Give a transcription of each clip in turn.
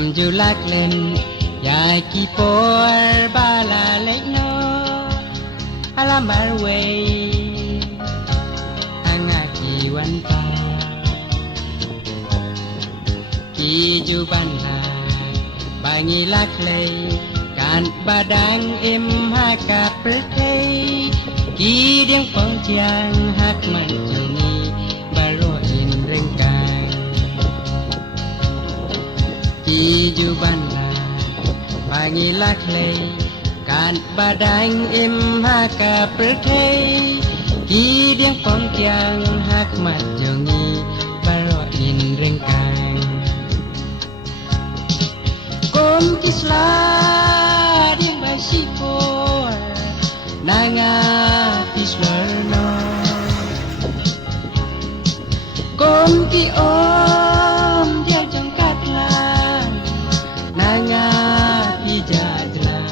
Amju laklen ya kipor bala lekno alamar way angaki wanta ki jubanla bangi laklei kan badang em haka pertei ki diang pong chiang hak man juni baro in rengkang ki jubanla bangi laklei kan badang em haka pertei ki diang pong chiang hak man juni baro in rengkang Kom kisla diang basipor nanga piswarno Kom ki om dia jangkatlan nanga pijatlan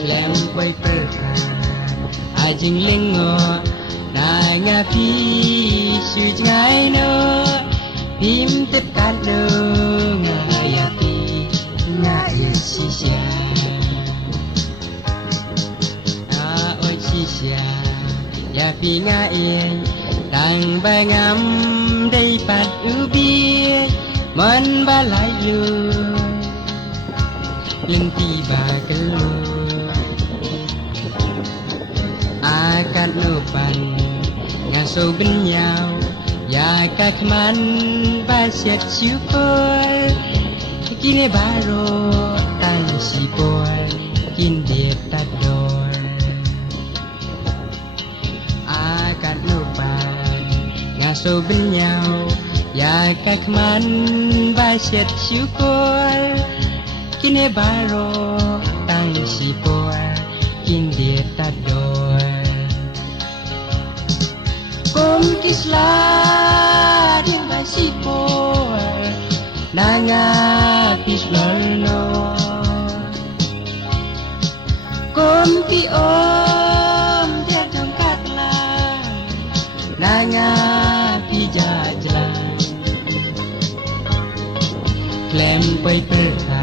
Klem quay perka ajing lingo nanga pi su ngai no Bim tep kado ngaya pi ngaya sisya oi sisya ya pi ngaya tang bangam dei pat ubi mon balai lu linti ba kelu akan lupan ngaso benyau Ya kakman basyat syukur Kini baru tan sipur Kin dia tador Akan lupan Ngaso benyau Ya kakman basyat syukur Kini baru tan sipur Kin dia tador Kom kisla diang basipor nanga piswarno Kom ki om dia jangkatlan nanga pijajlan Klem pay perka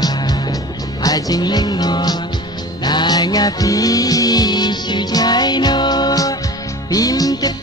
ajing lingo nanga pi sujai no Bim tep